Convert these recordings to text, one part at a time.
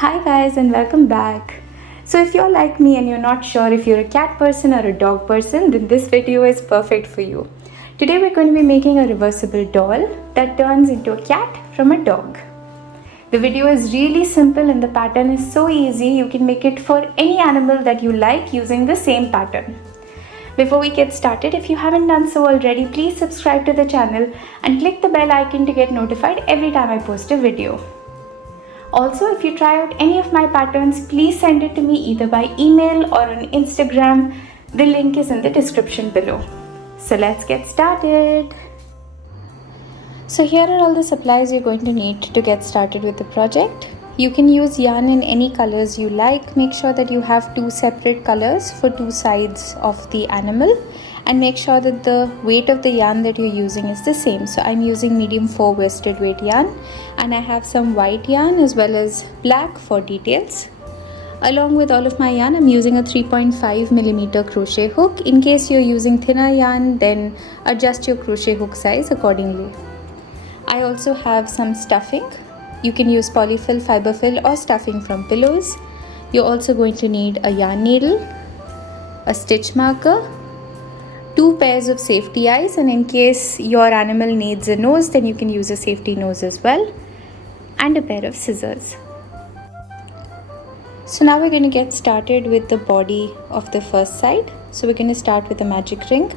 Hi guys and welcome back. So if you're like me and you're not sure if you're a cat person or a dog person, then this video is perfect for you. Today we're going to be making a reversible doll that turns into a cat from a dog. The video is really simple and the pattern is so easy. You can make it for any animal that you like using the same pattern. Before we get started, if you haven't done so already, please subscribe to the channel and click the bell icon to get notified every time I post a video. Also, if you try out any of my patterns, please send it to me either by email or on Instagram. The link is in the description below. So let's get started. So here are all the supplies you're going to need to get started with the project. You can use yarn in any colors you like. Make sure that you have two separate colors for two sides of the animal, and make sure that the weight of the yarn that you're using is the same. So I'm using medium 4 worsted weight yarn, and I have some white yarn as well as black for details. Along with all of my yarn, I'm using a 3.5mm crochet hook. In case you're using thinner yarn, then adjust your crochet hook size accordingly. I also have some stuffing. You can use polyfill, fiberfill or stuffing from pillows. You're also going to need a yarn needle, a stitch marker, 2 pairs of safety eyes, and in case your animal needs a nose, then you can use a safety nose as well, and a pair of scissors. So now we're going to get started with the body of the first side. So we're going to start with a magic ring.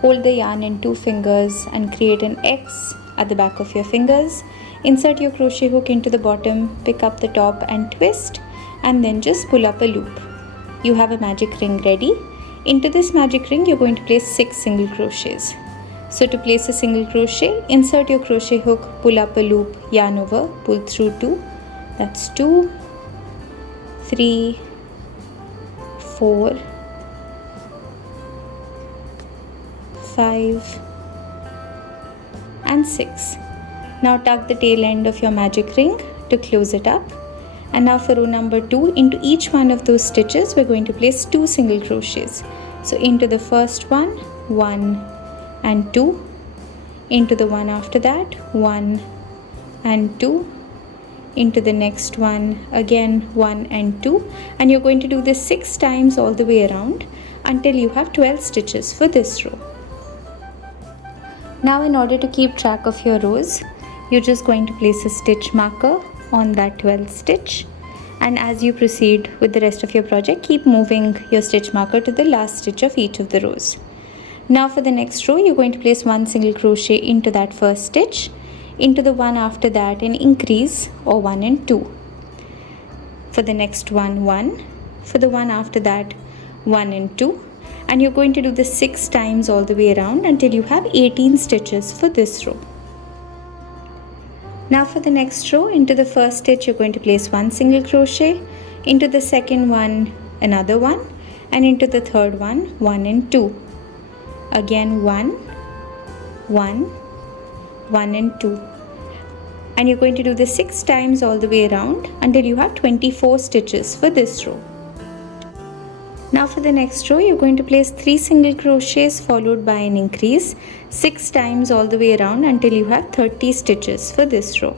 Hold the yarn in 2 fingers and create an X at the back of your fingers. Insert your crochet hook into the bottom, pick up the top and twist, and then just pull up a loop. You have a magic ring ready. Into this magic ring, you're going to place 6 single crochets. So to place a single crochet, insert your crochet hook, pull up a loop, yarn over, pull through 2. That's 2, 3, 4, 5, and 6. Now tuck the tail end of your magic ring to close it up. And now for row number 2, into each one of those stitches, we're going to place 2 single crochets. So into the first one, 1 and 2. Into the one after that, 1 and 2. Into the next one, again 1 and 2. And you're going to do this 6 times all the way around until you have 12 stitches for this row. Now in order to keep track of your rows, you're just going to place a stitch marker on that 12th stitch, and as you proceed with the rest of your project, keep moving your stitch marker to the last stitch of each of the rows. Now for the next row, you're going to place 1 single crochet into that first stitch, into the one after that and increase, or 1 and 2. For the next one, 1. For the one after that, 1 and 2. And you're going to do this 6 times all the way around until you have 18 stitches for this row. Now for the next row, into the first stitch you're going to place 1 single crochet, into the second one another 1, and into the third one 1 and 2. Again 1, 1, 1 and 2. And you're going to do this 6 times all the way around until you have 24 stitches for this row. Now for the next row, you're going to place 3 single crochets followed by an increase 6 times all the way around until you have 30 stitches for this row.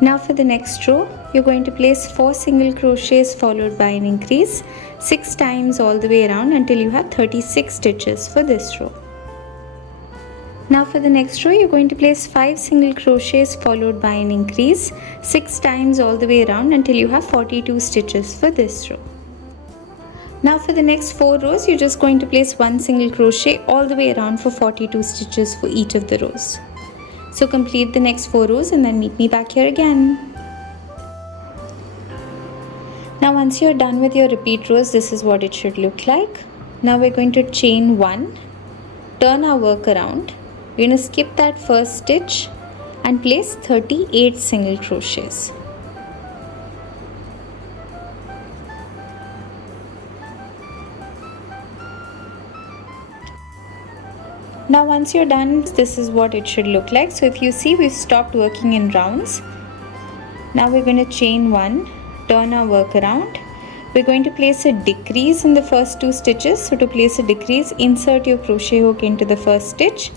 Now for the next row, you're going to place 4 single crochets followed by an increase 6 times all the way around until you have 36 stitches for this row. Now for the next row, you're going to place 5 single crochets followed by an increase 6 times all the way around until you have 42 stitches for this row. Now for the next 4 rows, you're just going to place 1 single crochet all the way around for 42 stitches for each of the rows. So complete the next 4 rows and then meet me back here again. Now once you're done with your repeat rows, this is what it should look like. Now we're going to chain 1, turn our work around. We're going to skip that first stitch and place 38 single crochets. Now once you're done, this is what it should look like. So if you see, we've stopped working in rounds. Now we're going to chain 1, turn our work around. We're going to place a decrease in the first 2 stitches. So to place a decrease, insert your crochet hook into the first stitch,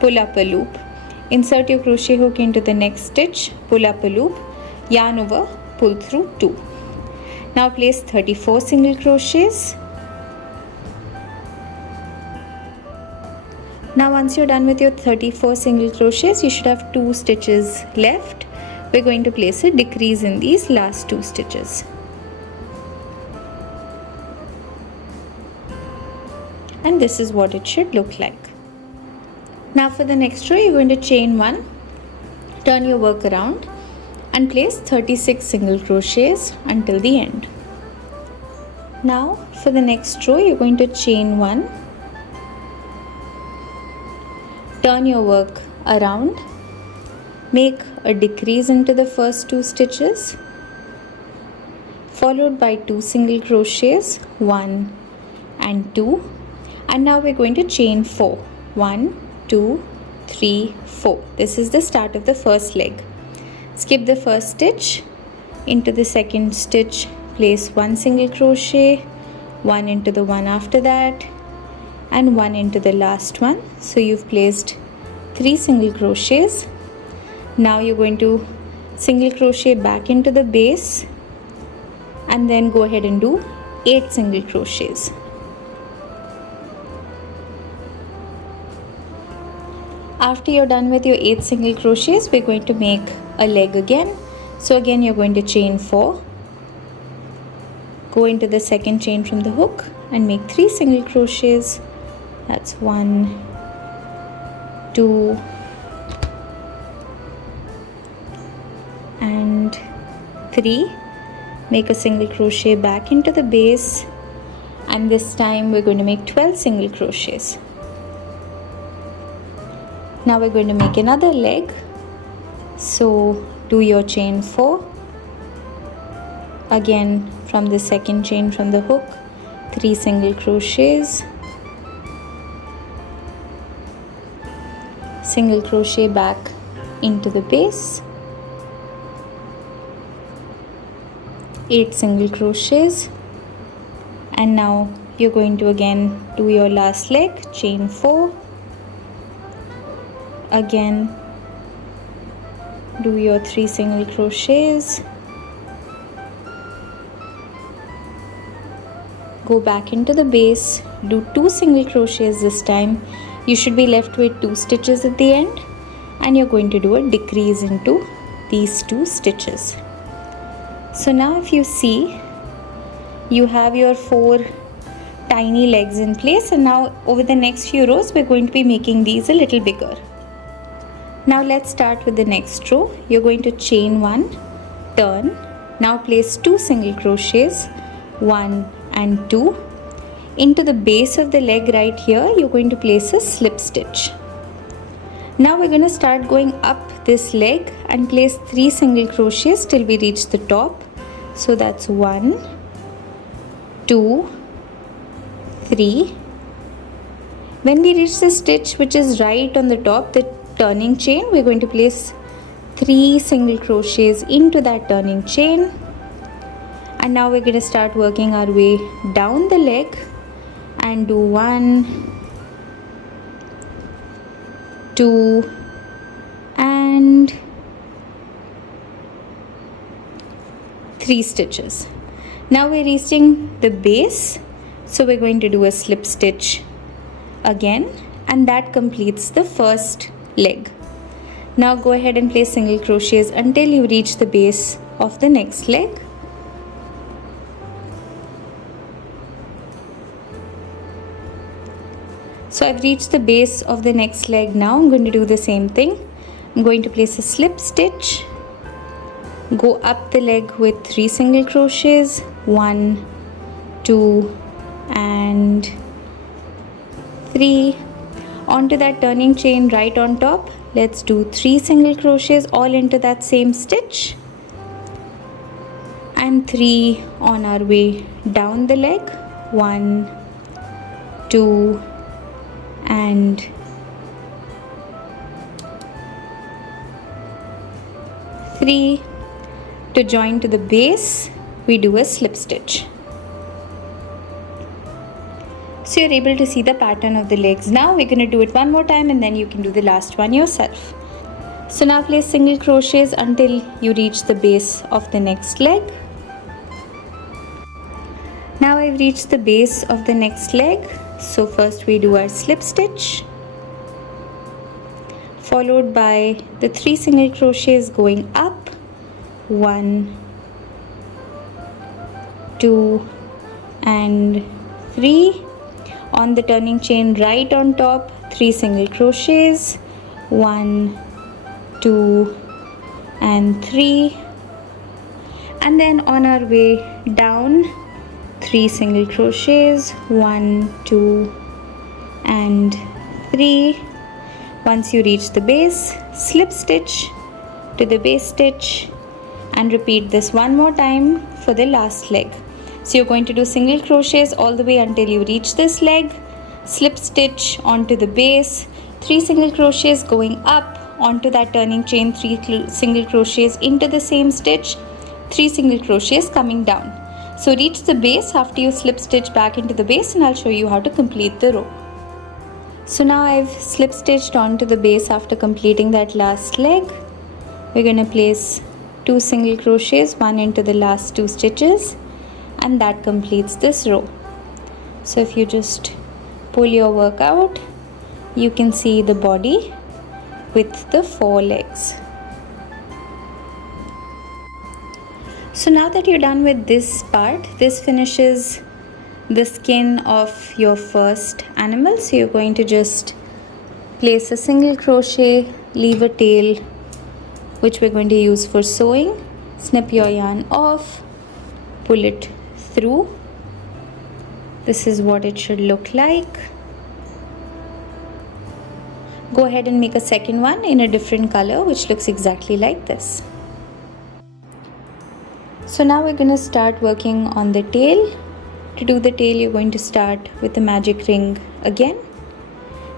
pull up a loop. Insert your crochet hook into the next stitch, pull up a loop, yarn over, pull through 2. Now place 34 single crochets. Now once you're done with your 34 single crochets, you should have 2 stitches left. We're going to place a decrease in these last 2 stitches. And this is what it should look like. Now for the next row, you're going to chain 1, turn your work around and place 36 single crochets until the end. Now for the next row, you're going to chain 1, turn your work around, make a decrease into the first 2 stitches, followed by 2 single crochets, 1 and 2, and now we're going to chain 4, 1, 2, 3, 4. This is the start of the first leg. Skip the first stitch, into the second stitch place 1 single crochet, 1 into the one after that, and 1 into the last one. So you've placed 3 single crochets. Now you're going to single crochet back into the base and then go ahead and do 8 single crochets. After you're done with your 8 single crochets, we're going to make a leg again. So again you're going to chain 4, go into the second chain from the hook and make 3 single crochets. That's 1, 2 and 3. Make a single crochet back into the base, and this time we're going to make 12 single crochets. Now we're going to make another leg. So do your chain 4, again from the second chain from the hook, 3 single crochets, single crochet back into the base, 8 single crochets, and now you're going to again do your last leg, chain 4, again do your 3 single crochets, go back into the base, do 2 single crochets this time. You should be left with 2 stitches at the end, and you're going to do a decrease into these 2 stitches. So now if you see, you have your 4 tiny legs in place, and now over the next few rows we're going to be making these a little bigger. Now let's start with the next row. You're going to chain 1, turn, now place 2 single crochets, 1 and 2. Into the base of the leg right here, you're going to place a slip stitch. Now we're going to start going up this leg and place 3 single crochets till we reach the top. So that's 1, 2, 3. When we reach the stitch which is right on the top, the turning chain, we're going to place 3 single crochets into that turning chain, and now we're going to start working our way down the leg and do 1, 2 and 3 stitches. Now we're reaching the base, so we're going to do a slip stitch again, and that completes the first leg. Now go ahead and place single crochets until you reach the base of the next leg. So I've reached the base of the next leg. Now I'm going to do the same thing. I'm going to place a slip stitch, go up the leg with 3 single crochets, 1, 2 and 3. Onto that turning chain right on top, let's do 3 single crochets all into that same stitch, and 3 on our way down the leg, 1, 2 and 3. To join to the base, we do a slip stitch. So you're able to see the pattern of the legs. Now we're going to do it one more time, and then you can do the last one yourself. So now place single crochets until you reach the base of the next leg. Now I've reached the base of the next leg. So first we do our slip stitch, followed by the 3 single crochets going up, 1, 2 and 3. On the turning chain right on top, 3 single crochets, 1, 2 and 3, and then on our way down, 3 single crochets, 1, 2 and 3. Once you reach the base, slip stitch to the base stitch and repeat this one more time for the last leg. So you're going to do single crochets all the way until you reach this leg, slip stitch onto the base, 3 single crochets going up onto that turning chain, 3 single crochets into the same stitch, 3 single crochets coming down. So reach the base after you slip stitch back into the base, and I'll show you how to complete the row. So now I've slip stitched onto the base after completing that last leg. We're going to place 2 single crochets, 1 into the last 2 stitches, and that completes this row. So if you just pull your work out, you can see the body with the 4 legs. So now that you're done with this part, this finishes the skin of your first animal. So you're going to just place a single crochet, leave a tail which we're going to use for sewing, snip your yarn off, pull it through. This is what it should look like. Go ahead and make a second one in a different color which looks exactly like this. So now we're going to start working on the tail. To do the tail, you're going to start with the magic ring again.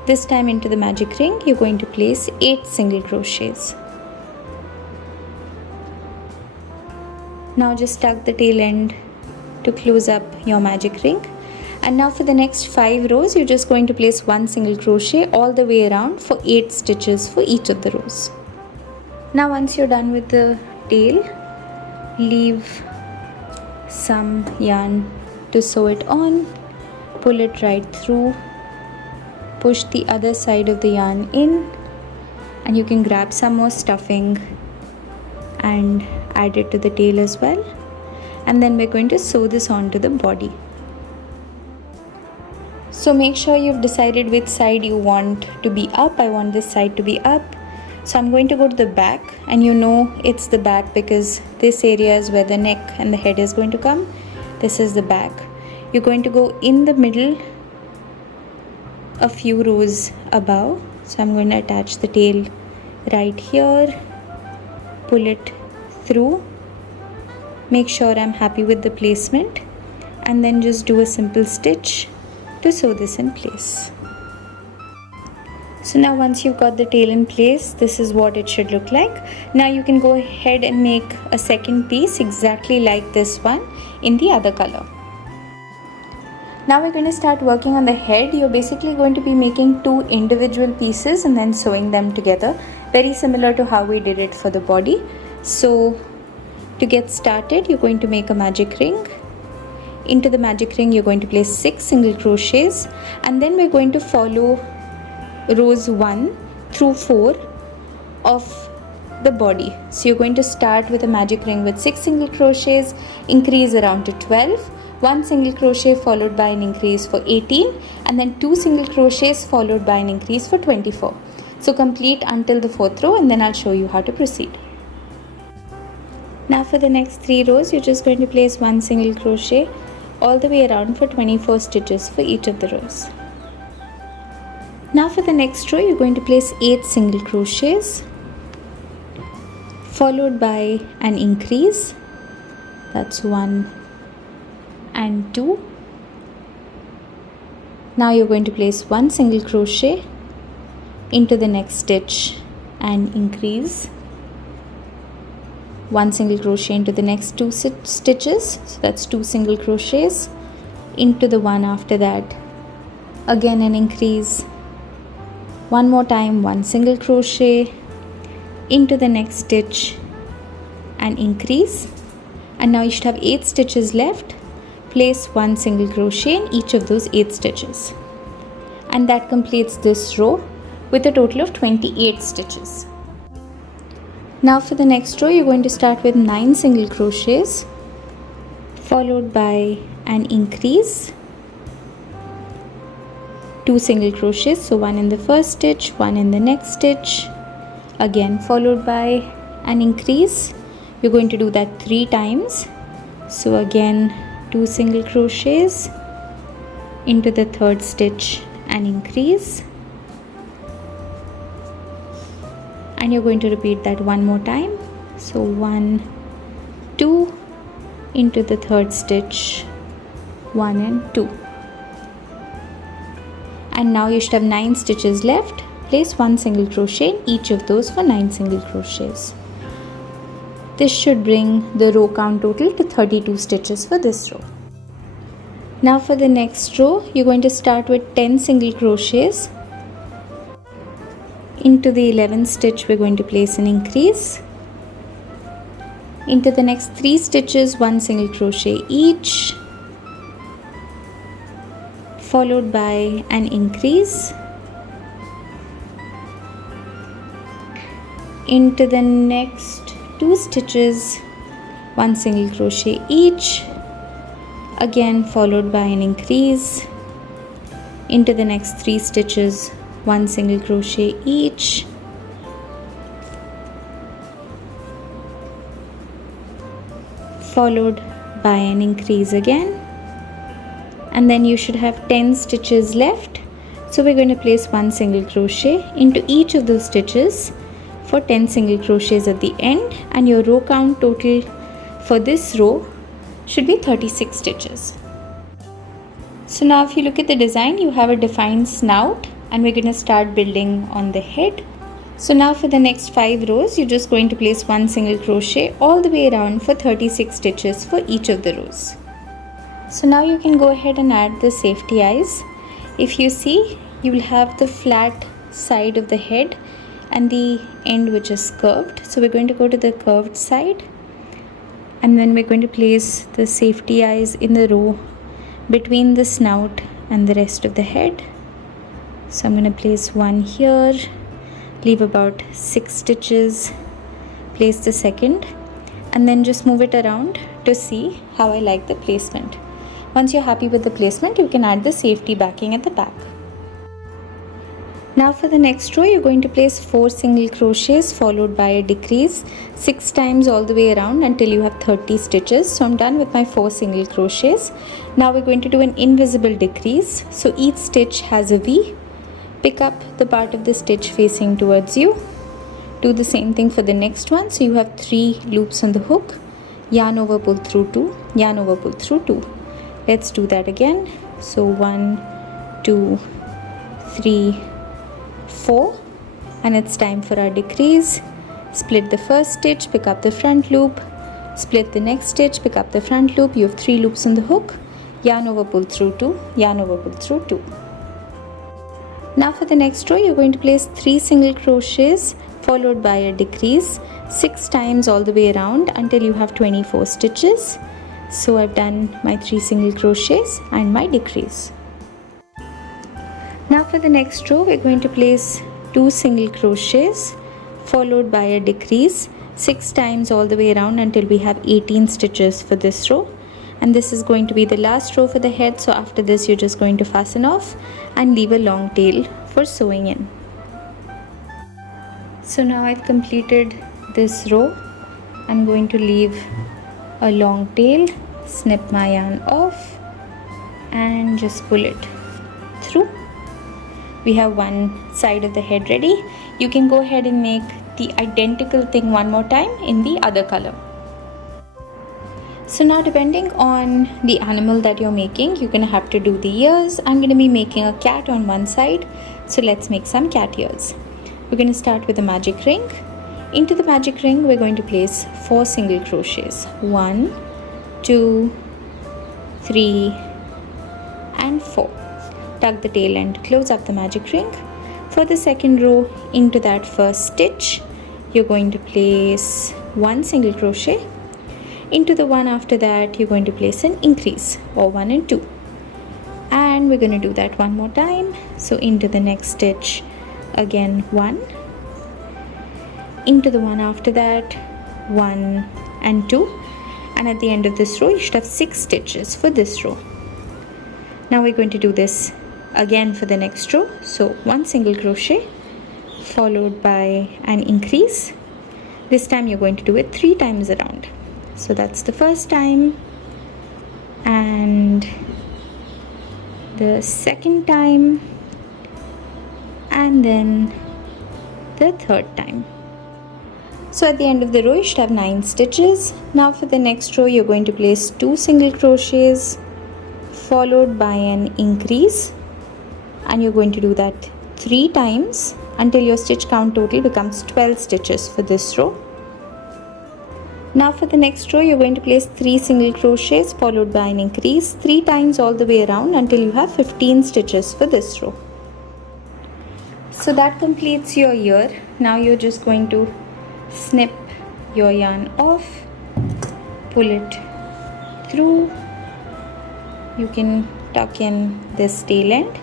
This time into the magic ring, you're going to place 8 single crochets. Now just tuck the tail end to close up your magic ring. And now for the next 5 rows, you're just going to place 1 single crochet all the way around for 8 stitches for each of the rows. Now once you're done with the tail, leave some yarn to sew it on, pull it right through, push the other side of the yarn in, and you can grab some more stuffing and add it to the tail as well. And then we're going to sew this onto the body. So make sure you've decided which side you want to be up. I want this side to be up. So I'm going to go to the back, and you know it's the back because this area is where the neck and the head is going to come. This is the back. You're going to go in the middle a few rows above. So I'm going to attach the tail right here, pull it through, make sure I'm happy with the placement, and then just do a simple stitch to sew this in place. So now once you've got the tail in place, this is what it should look like. Now you can go ahead and make a second piece exactly like this one in the other color. Now we're going to start working on the head. You're basically going to be making 2 individual pieces and then sewing them together, very similar to how we did it for the body. So to get started, you're going to make a magic ring. Into the magic ring, you're going to place 6 single crochets, and then we're going to follow rows 1 through 4 of the body. So you're going to start with a magic ring with 6 single crochets, increase around to 12, 1 single crochet followed by an increase for 18, and then 2 single crochets followed by an increase for 24. So complete until the 4th row, and then I'll show you how to proceed. Now for the next 3 rows, you're just going to place 1 single crochet all the way around for 24 stitches for each of the rows. Now for the next row, you're going to place 8 single crochets followed by an increase. That's 1 and 2. Now you're going to place 1 single crochet into the next stitch and increase, 1 single crochet into the next 2 stitches, so that's 2 single crochets, into the one after that, again an increase, one more time 1 single crochet, into the next stitch and increase, and now you should have 8 stitches left. Place 1 single crochet in each of those 8 stitches, and that completes this row with a total of 28 stitches. Now for the next row, you're going to start with 9 single crochets followed by an increase, 2 single crochets, so 1 in the first stitch, 1 in the next stitch, again followed by an increase. You're going to do that 3 times, so again 2 single crochets into the third stitch and increase, and you're going to repeat that one more time, so 1 2 into the third stitch, 1 and 2, and now you should have 9 stitches left. Place 1 single crochet in each of those for 9 single crochets. This should bring the row count total to 32 stitches for this row. Now for the next row, you're going to start with 10 single crochets. Into the 11th stitch, we're going to place an increase. Into the next 3 stitches, 1 single crochet each, followed by an increase. Into the next 2 stitches, 1 single crochet each, again followed by an increase. Into the next 3 stitches, 1 single crochet each, followed by an increase again, and then you should have 10 stitches left. So we're going to place 1 single crochet into each of those stitches for 10 single crochets at the end, and your row count total for this row should be 36 stitches. So now if you look at the design, you have a defined snout, and we're going to start building on the head. So now for the next 5 rows, you're just going to place 1 single crochet all the way around for 36 stitches for each of the rows. So now you can go ahead and add the safety eyes. If you see, you will have the flat side of the head and the end which is curved. So we're going to go to the curved side, and then we're going to place the safety eyes in the row between the snout and the rest of the head. So I'm going to place 1 here, leave about 6 stitches, place the second, and then just move it around to see how I like the placement. Once you're happy with the placement, you can add the safety backing at the back. Now for the next row, you're going to place 4 single crochets followed by a decrease 6 times all the way around until you have 30 stitches. So I'm done with my 4 single crochets. Now we're going to do an invisible decrease. So each stitch has a V. Pick up the part of the stitch facing towards you. Do the same thing for the next one. So you have 3 loops on the hook. Yarn over, pull through 2, yarn over, pull through 2. Let's do that again. So 1, 2, 3, 4, and it's time for our decrease. Split the first stitch, pick up the front loop, split the next stitch, pick up the front loop. You have 3 loops on the hook. Yarn over, pull through 2, yarn over, pull through 2. Now for the next row, you're going to place 3 single crochets followed by a decrease 6 times all the way around until you have 24 stitches. So I've done my 3 single crochets and my decrease. Now for the next row, we're going to place 2 single crochets followed by a decrease 6 times all the way around until we have 18 stitches for this row. And this is going to be the last row for the head. So after this, you're just going to fasten off and leave a long tail for sewing in. So now I've completed this row. I'm going to leave a long tail, snip my yarn off and just pull it through. We have one side of the head ready. You can go ahead and make the identical thing one more time in the other color. So now depending on the animal that you're making, you're going to have to do the ears. I'm going to be making a cat on one side. So let's make some cat ears. We're going to start with a magic ring. Into the magic ring, we're going to place 4 single crochets. 1, 2, 3 and 4. Tuck the tail and close up the magic ring. For the second row, into that first stitch, you're going to place one single crochet. Into the one after that, you're going to place an increase, or 1 and 2. And we're going to do that one more time. So into the next stitch, again 1. Into the one after that, 1 and 2. And at the end of this row, you should have 6 stitches for this row. Now we're going to do this again for the next row. So one single crochet followed by an increase. This time you're going to do it 3 times around. So that's the first time, and the second time, and then the third time. So at the end of the row, you should have 9 stitches. Now for the next row, you're going to place 2 single crochets followed by an increase, and you're going to do that 3 times until your stitch count total becomes 12 stitches for this row. Now for the next row, you're going to place 3 single crochets followed by an increase 3 times all the way around until you have 15 stitches for this row. So that completes your ear. Now you're just going to snip your yarn off, pull it through. You can tuck in this tail end,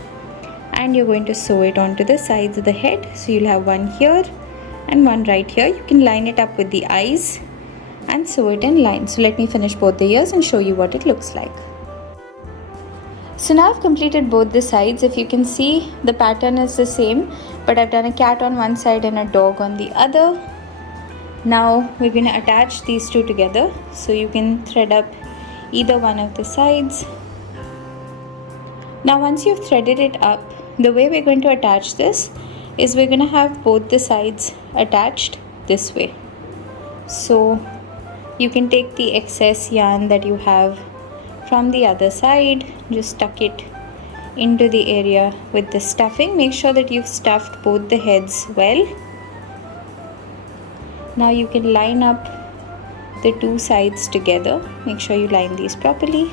and you're going to sew it onto the sides of the head. So you'll have one here and one right here. You can line it up with the eyes and sew it in line. So let me finish both the ears and show you what it looks like. So now I've completed both the sides. If you can see, the pattern is the same, but I've done a cat on one side and a dog on the other. Now we're going to attach these two together. So you can thread up either one of the sides. Now once you've threaded it up, the way we're going to attach this is we're going to have both the sides attached this way. So you can take the excess yarn that you have from the other side, just tuck it into the area with the stuffing. Make sure that you've stuffed both the heads well. Now you can line up the two sides together. Make sure you line these properly.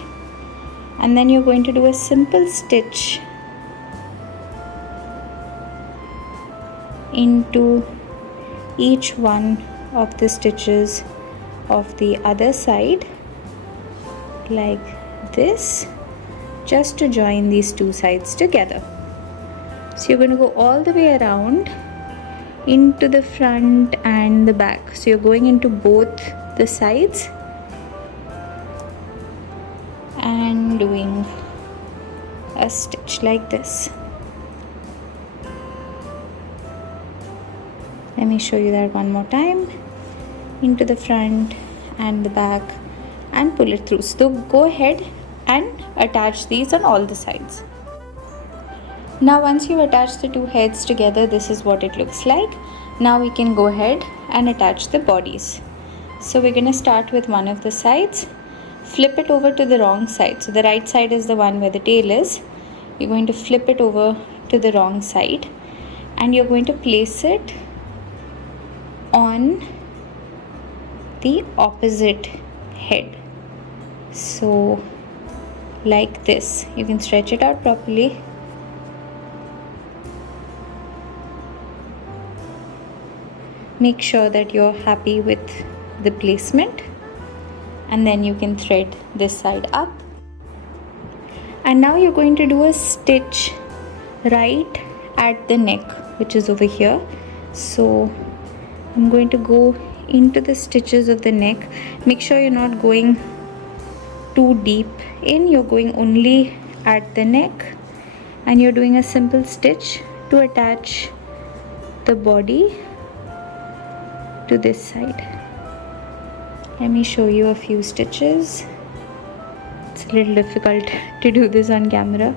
And then you're going to do a simple stitch into each one of the stitches of the other side like this, just to join these two sides together. So you're going to go all the way around into the front and the back. So you're going into both the sides and doing a stitch like this. Let me show you that one more time. Into the front and the back and pull it through. So go ahead and attach these on all the sides. Now once you've attached the two heads together, this is what it looks like. Now we can go ahead and attach the bodies. So we're going to start with one of the sides, flip it over to the wrong side. So the right side is the one where the tail is. You're going to flip it over to the wrong side, and you're going to place it on the opposite head. So like this, you can stretch it out properly. Make sure that you're happy with the placement, and then you can thread this side up. And now you're going to do a stitch right at the neck, which is over here. So I'm going to go into the stitches of the neck. Make sure you're not going too deep in, you're going only at the neck, and you're doing a simple stitch to attach the body to this side. Let me show you a few stitches. It's a little difficult to do this on camera.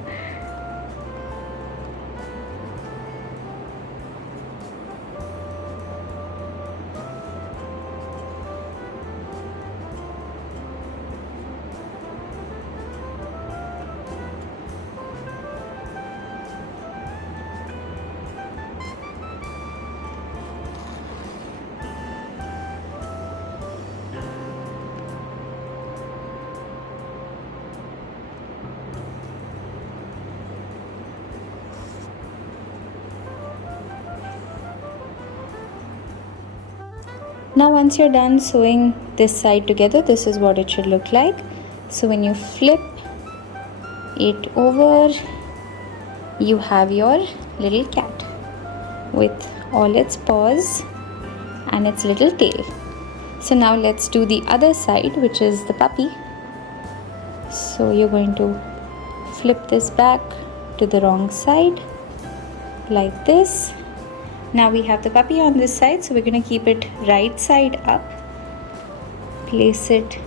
Now once you're done sewing this side together, this is what it should look like. So when you flip it over, you have your little cat with all its paws and its little tail. So now let's do the other side, which is the puppy. So you're going to flip this back to the wrong side like this. Now we have the puppy on this side, so we're going to keep it right side up. Place it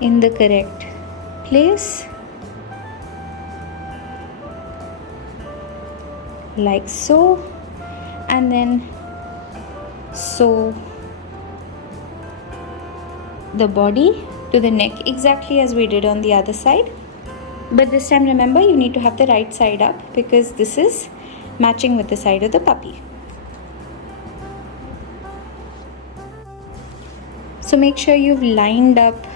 in the correct place like so, and then sew the body to the neck exactly as we did on the other side. But this time remember, you need to have the right side up because this is matching with the side of the puppy. So make sure you've lined up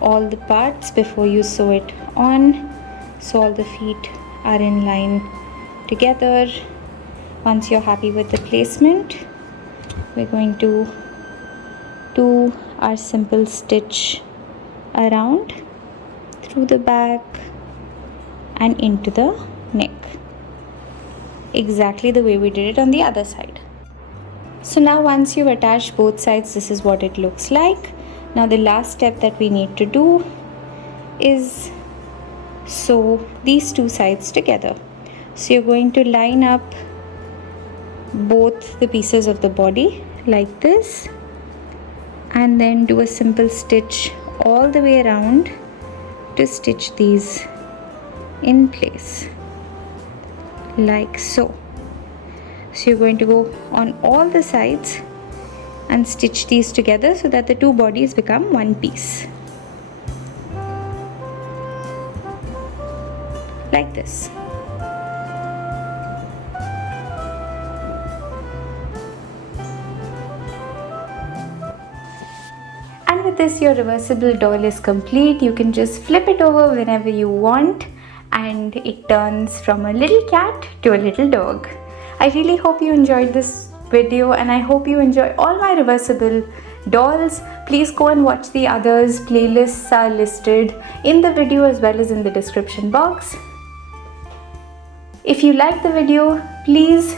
all the parts before you sew it on, so all the feet are in line together. Once you're happy with the placement, we're going to do our simple stitch around through the back and into the neck, exactly the way we did it on the other side. So now once you've attached both sides, this is what it looks like. Now the last step that we need to do is sew these two sides together. So you're going to line up both the pieces of the body like this, and then do a simple stitch all the way around to stitch these in place like so. So you're going to go on all the sides and stitch these together so that the two bodies become one piece like this. And with this, your reversible doll is complete. You can just flip it over whenever you want and it turns from a little cat to a little dog. I really hope you enjoyed this video and I hope you enjoy all my reversible dolls. Please go and watch the others. Playlists are listed in the video as well as in the description box. If you like the video, please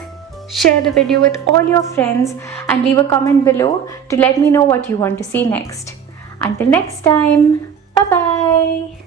share the video with all your friends and leave a comment below to let me know what you want to see next. Until next time, bye bye.